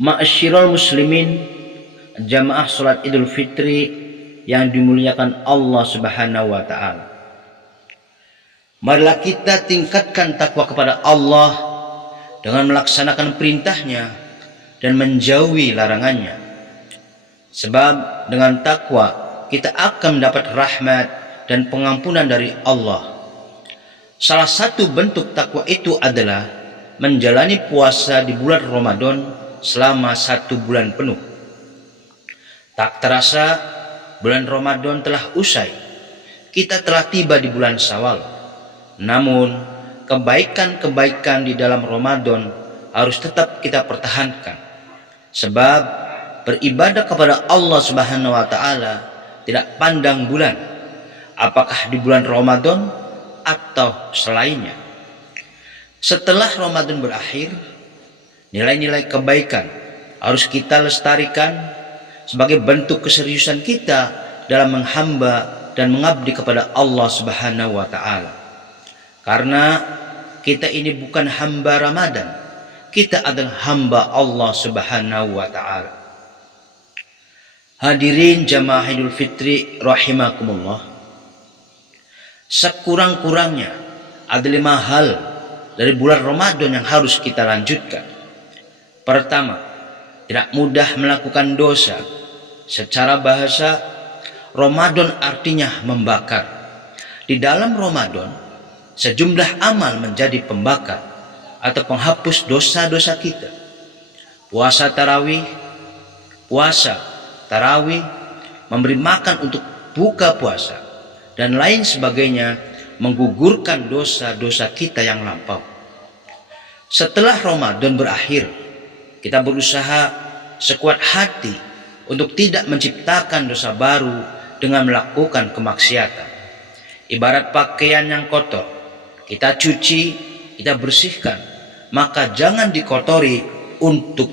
Ma'asyiral muslimin, jamaah salat Idul Fitri yang dimuliakan Allah Subhanahu wa taala. Marilah kita tingkatkan takwa kepada Allah dengan melaksanakan perintahnya dan menjauhi larangannya. Sebab dengan takwa kita akan mendapat rahmat dan pengampunan dari Allah. Salah satu bentuk takwa itu adalah menjalani puasa di bulan Ramadan selama 1 bulan penuh. Tak terasa bulan Ramadan telah usai. Kita telah tiba di bulan Syawal. Namun kebaikan-kebaikan di dalam Ramadan harus tetap kita pertahankan. Sebab beribadah kepada Allah Subhanahu wa taala tidak pandang bulan, apakah di bulan Ramadan atau selainnya. Setelah Ramadan berakhir, nilai-nilai kebaikan harus kita lestarikan sebagai bentuk keseriusan kita dalam menghamba dan mengabdi kepada Allah Subhanahu wa taala. Karena kita ini bukan hamba Ramadan, kita adalah hamba Allah Subhanahu wa taala. Hadirin jamaah Idul Fitri rahimakumullah. Sekurang-kurangnya ada 5 hal dari bulan Ramadan yang harus kita lanjutkan. Pertama, tidak mudah melakukan dosa. Secara bahasa, Ramadan artinya membakar. Di dalam Ramadan, sejumlah amal menjadi pembakar atau penghapus dosa-dosa kita. Puasa tarawih, memberi makan untuk buka puasa, dan lain sebagainya menggugurkan dosa-dosa kita yang lampau. Setelah Ramadan berakhir, kita berusaha sekuat hati untuk tidak menciptakan dosa baru dengan melakukan kemaksiatan. Ibarat pakaian yang kotor, kita cuci, kita bersihkan, maka jangan dikotori untuk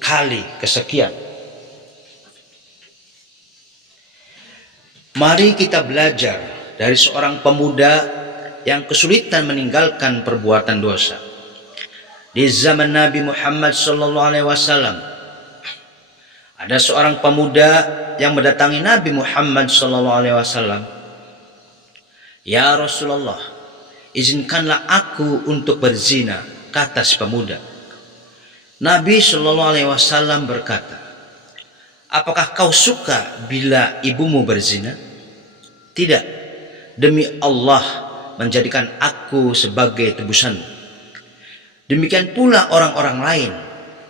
kali kesekian. Mari kita belajar dari seorang pemuda yang kesulitan meninggalkan perbuatan dosa. Di zaman Nabi Muhammad SAW, ada seorang pemuda yang mendatangi Nabi Muhammad SAW. Ya Rasulullah, izinkanlah aku untuk berzina, kata si pemuda. Nabi SAW berkata, apakah kau suka bila ibumu berzina? Tidak, demi Allah menjadikan aku sebagai tebusanmu. Demikian pula orang-orang lain,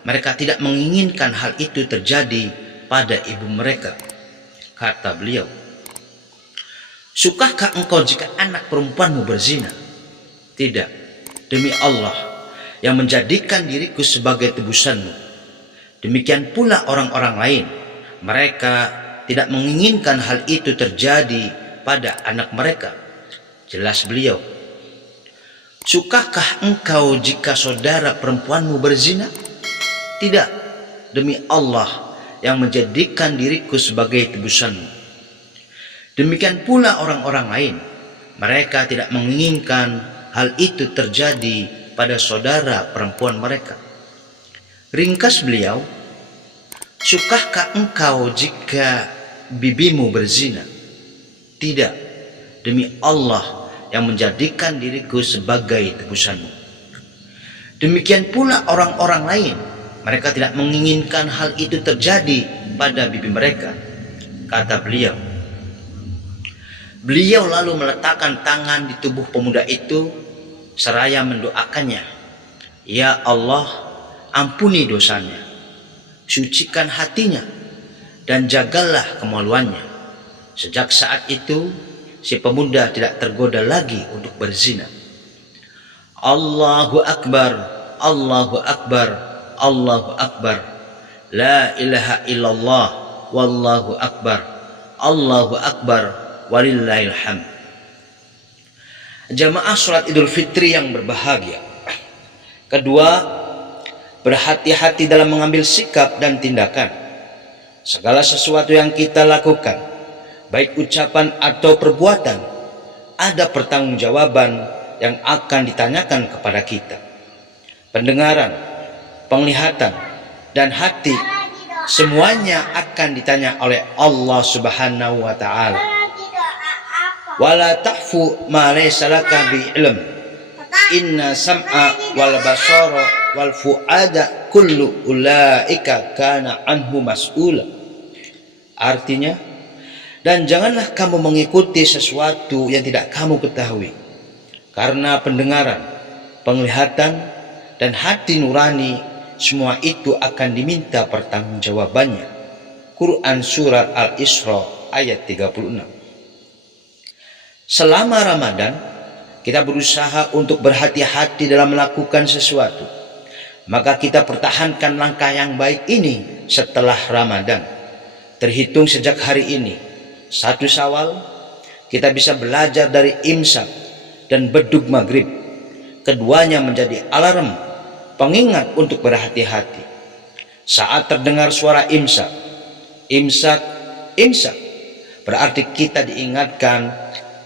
mereka tidak menginginkan hal itu terjadi pada ibu mereka. Kata beliau, sukakah engkau jika anak perempuanmu berzina? Tidak, demi Allah yang menjadikan diriku sebagai tebusanmu. Demikian pula orang-orang lain, mereka tidak menginginkan hal itu terjadi pada anak mereka. Jelas beliau, sukakah engkau jika saudara perempuanmu berzina? Tidak, demi Allah yang menjadikan diriku sebagai tebusanmu. Demikian pula orang-orang lain, mereka tidak menginginkan hal itu terjadi pada saudara perempuan mereka. Ringkas beliau, sukakah engkau jika bibimu berzina? Tidak, demi Allah yang menjadikan diriku sebagai tebusanmu. Demikian pula orang-orang lain, mereka tidak menginginkan hal itu terjadi pada bibi mereka. Kata beliau. Beliau lalu meletakkan tangan di tubuh pemuda itu seraya mendoakannya. Ya Allah, ampuni dosanya, sucikan hatinya, dan jagalah kemaluannya. Sejak saat itu, si pemuda tidak tergoda lagi untuk berzina. Allahu Akbar, Allahu Akbar, Allahu Akbar, la ilaha illallah, wallahu akbar, Allahu Akbar, walillahil hamd. Jamaah salat Idul Fitri yang berbahagia. Kedua, berhati-hati dalam mengambil sikap dan tindakan. Segala sesuatu yang kita lakukan, baik ucapan atau perbuatan, ada pertanggungjawaban yang akan ditanyakan kepada kita. Pendengaran, penglihatan, dan hati, semuanya akan ditanya oleh Allah Subhanahu wa taala. Wala ta'fu ma laysa laka bi ilm. Inna sam'a wal basara wal fuada kullu ulaika kana anhu mas'ula. Artinya, dan janganlah kamu mengikuti sesuatu yang tidak kamu ketahui, karena pendengaran, penglihatan, dan hati nurani semua itu akan diminta pertanggungjawabannya. Quran Surah Al-Isra ayat 36. Selama Ramadan, kita berusaha untuk berhati-hati dalam melakukan sesuatu. Maka kita pertahankan langkah yang baik ini setelah Ramadan. Terhitung sejak hari ini, 1 Syawal, kita bisa belajar dari imsak dan bedug maghrib. Keduanya menjadi alarm pengingat untuk berhati-hati. Saat terdengar suara imsak, imsak, berarti kita diingatkan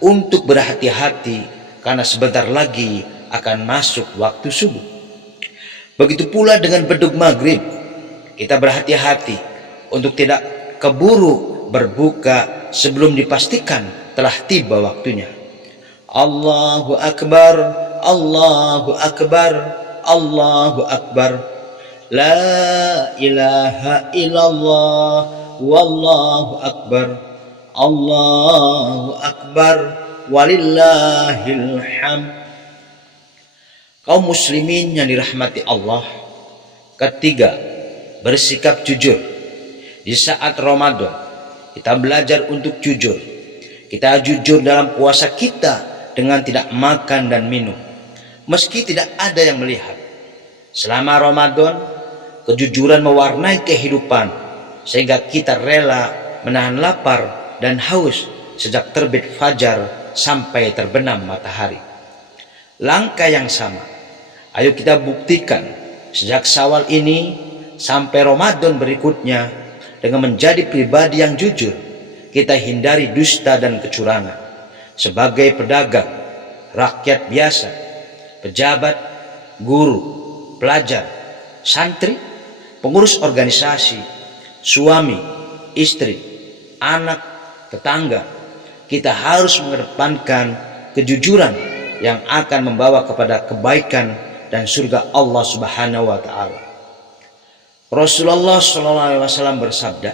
untuk berhati-hati karena sebentar lagi akan masuk waktu subuh. Begitu pula dengan bedug maghrib, kita berhati-hati untuk tidak keburu berbuka sebelum dipastikan telah tiba waktunya. Allahu Akbar, Allahu Akbar, Allahu Akbar, la ilaha illallah, wallahu akbar, Allahu akbar, walillahil hamd. Kaum muslimin yang dirahmati Allah, ketiga, bersikap jujur. Di saat Ramadan, kita belajar untuk jujur. Kita jujur dalam puasa kita dengan tidak makan dan minum, meski tidak ada yang melihat. Selama Ramadan, kejujuran mewarnai kehidupan, sehingga kita rela menahan lapar dan haus sejak terbit fajar sampai terbenam matahari. Langkah yang sama, ayo kita buktikan sejak Syawal ini sampai Ramadan berikutnya dengan menjadi pribadi yang jujur. Kita hindari dusta dan kecurangan. Sebagai pedagang, rakyat biasa, pejabat, guru, pelajar, santri, pengurus organisasi, suami, istri, anak, tetangga, kita harus mengedepankan kejujuran yang akan membawa kepada kebaikan dan surga Allah Subhanahu wa taala. Rasulullah SAW bersabda,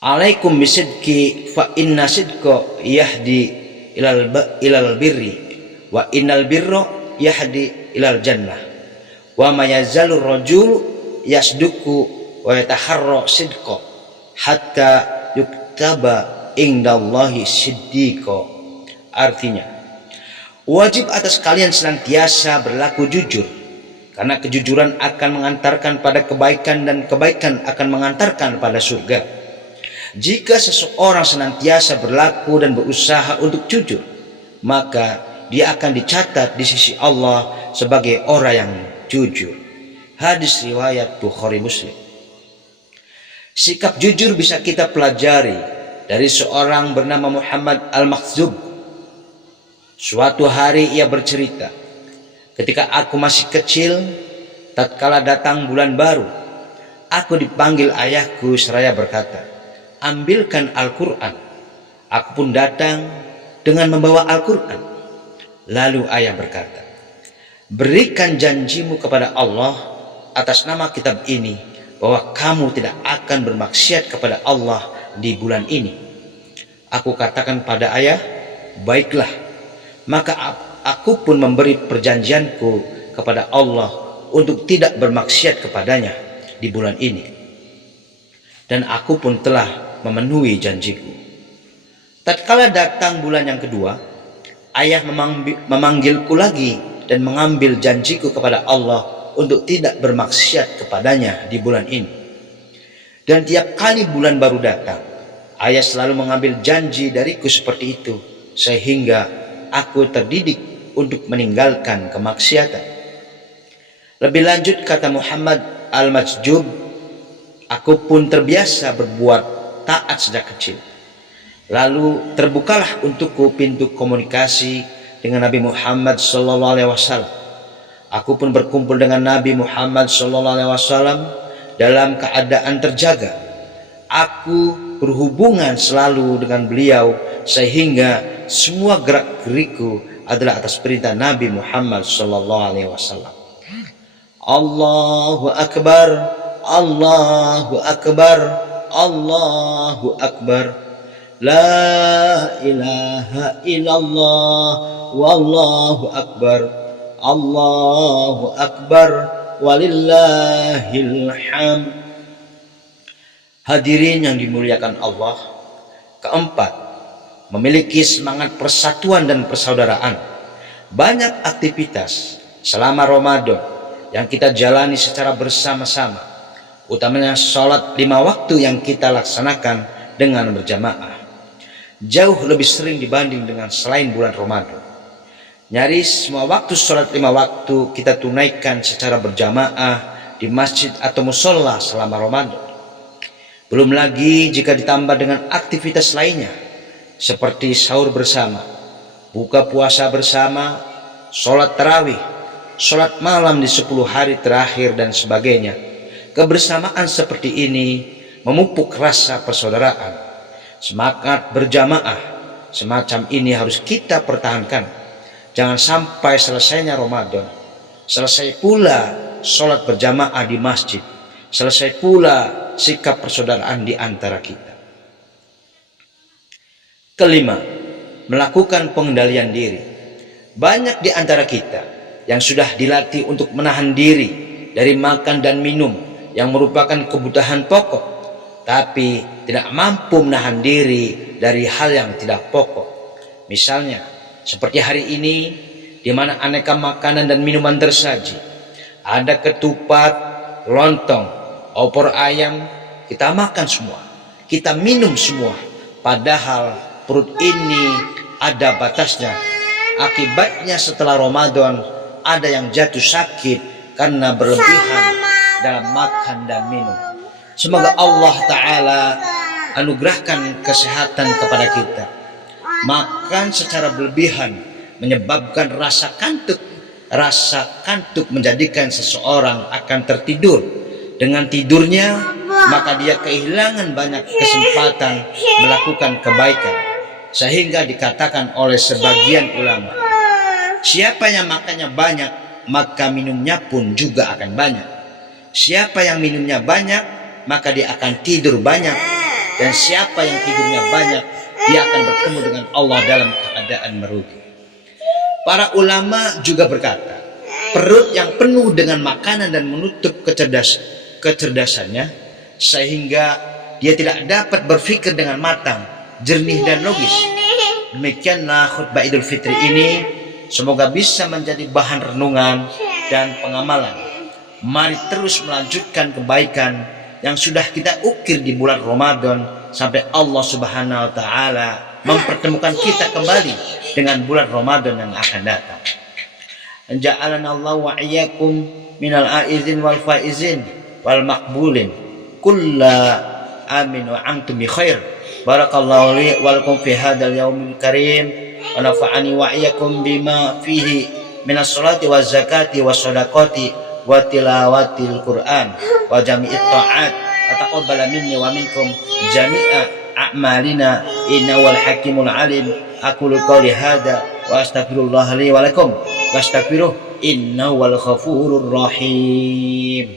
"Alaikum bisidqi fa inna sidqa yahdi ilal birri wa innal birra yahdi ilal jannah wa ma yazalur rajul yasduku wa yataharra sidqa hatta yuktaba indallahi siddiqa." Artinya, wajib atas kalian senantiasa berlaku jujur, karena kejujuran akan mengantarkan pada kebaikan dan kebaikan akan mengantarkan pada surga. Jika seseorang senantiasa berlaku dan berusaha untuk jujur, maka dia akan dicatat di sisi Allah sebagai orang yang jujur. Hadis riwayat Bukhari Muslim. Sikap jujur bisa kita pelajari dari seorang bernama Muhammad Al-Makhzub. Suatu hari ia bercerita, "Ketika aku masih kecil, tatkala datang bulan baru, aku dipanggil ayahku seraya berkata, 'Ambilkan Al-Quran.' Aku pun datang dengan membawa Al-Quran. Lalu ayah berkata, 'Berikan janjimu kepada Allah atas nama kitab ini bahwa kamu tidak akan bermaksiat kepada Allah di bulan ini.' Aku katakan pada ayah, 'Baiklah.' Maka aku pun memberi perjanjianku kepada Allah untuk tidak bermaksiat kepadanya di bulan ini. Dan aku pun telah memenuhi janjiku.' Tatkala datang bulan yang kedua, ayah memanggilku lagi dan mengambil janjiku kepada Allah untuk tidak bermaksiat kepadanya di bulan ini. Dan tiap kali bulan baru datang, ayah selalu mengambil janji dariku seperti itu, sehingga aku terdidik untuk meninggalkan kemaksiatan." Lebih lanjut kata Muhammad Al-Majjub, "Aku pun terbiasa berbuat taat sejak kecil. Lalu terbukalah untukku pintu komunikasi dengan Nabi Muhammad SAW. Aku pun berkumpul dengan Nabi Muhammad SAW dalam keadaan terjaga. Aku berhubungan selalu dengan beliau sehingga semua gerak-gerikku adalah atas perintah Nabi Muhammad SAW. Allahu Akbar, Allahu Akbar, Allahu Akbar. La ilaha illallah, wallahu akbar, Allahu akbar, walillahil hamd. Hadirin yang dimuliakan Allah, keempat, memiliki semangat persatuan dan persaudaraan. Banyak aktivitas selama Ramadan yang kita jalani secara bersama-sama, utamanya sholat 5 waktu yang kita laksanakan dengan berjamaah. Jauh lebih sering dibanding dengan selain bulan Ramadan. Nyaris semua waktu sholat 5 waktu kita tunaikan secara berjamaah di masjid atau musola selama Ramadan. Belum lagi jika ditambah dengan aktivitas lainnya seperti sahur bersama, buka puasa bersama, sholat tarawih, sholat malam di 10 hari terakhir dan sebagainya. Kebersamaan seperti ini memupuk rasa persaudaraan. Semangat berjamaah semacam ini harus kita pertahankan. Jangan sampai selesainya Ramadan, selesai pula sholat berjamaah di masjid, selesai pula sikap persaudaraan di antara kita. Kelima, melakukan pengendalian diri. Banyak di antara kita yang sudah dilatih untuk menahan diri dari makan dan minum yang merupakan kebutuhan pokok, tapi tidak mampu menahan diri dari hal yang tidak pokok. Misalnya seperti hari ini, di mana aneka makanan dan minuman tersaji, ada ketupat, lontong, opor ayam, kita makan semua, kita minum semua, padahal perut ini ada batasnya. Akibatnya setelah Ramadan ada yang jatuh sakit karena berlebihan dalam makan dan minum. Semoga Allah Ta'ala anugerahkan kesehatan kepada kita. Makan secara berlebihan menyebabkan rasa kantuk. Rasa kantuk menjadikan seseorang akan tertidur. Dengan tidurnya, maka dia kehilangan banyak kesempatan melakukan kebaikan. Sehingga dikatakan oleh sebagian ulama, siapa yang makannya banyak, maka minumnya pun juga akan banyak. Siapa yang minumnya banyak, maka dia akan tidur banyak, dan siapa yang tidurnya banyak, dia akan bertemu dengan Allah dalam keadaan merugi. Para ulama juga berkata, perut yang penuh dengan makanan dan menutup kecerdasannya, sehingga dia tidak dapat berpikir dengan matang, jernih dan logis. Demikianlah khutbah Idul Fitri ini, semoga bisa menjadi bahan renungan dan pengamalan. Mari terus melanjutkan kebaikan yang sudah kita ukir di bulan Ramadan sampai Allah Subhanahu wa Ta'ala mempertemukan kita kembali dengan bulan Ramadan yang akan datang. Ja'alana Allah wa iyyakum minal aizin wal faizin wal maqbulin kulla amin wa antum bi khair. Barakallahu li wa lakum fi hadzal yaumil karim wa nafa'ani wa iyyakum bima fihi minas salati waz zakati was shadaqati wa tilawatil Qur'an wa jami'it ta'at ataqabbala minni wa minkum jami'a a'malina innawal hakimul alim. Aqulu qouli hadza wa astaghfirullah li wa lakum wastaghfiruh innawal ghafurur rahim.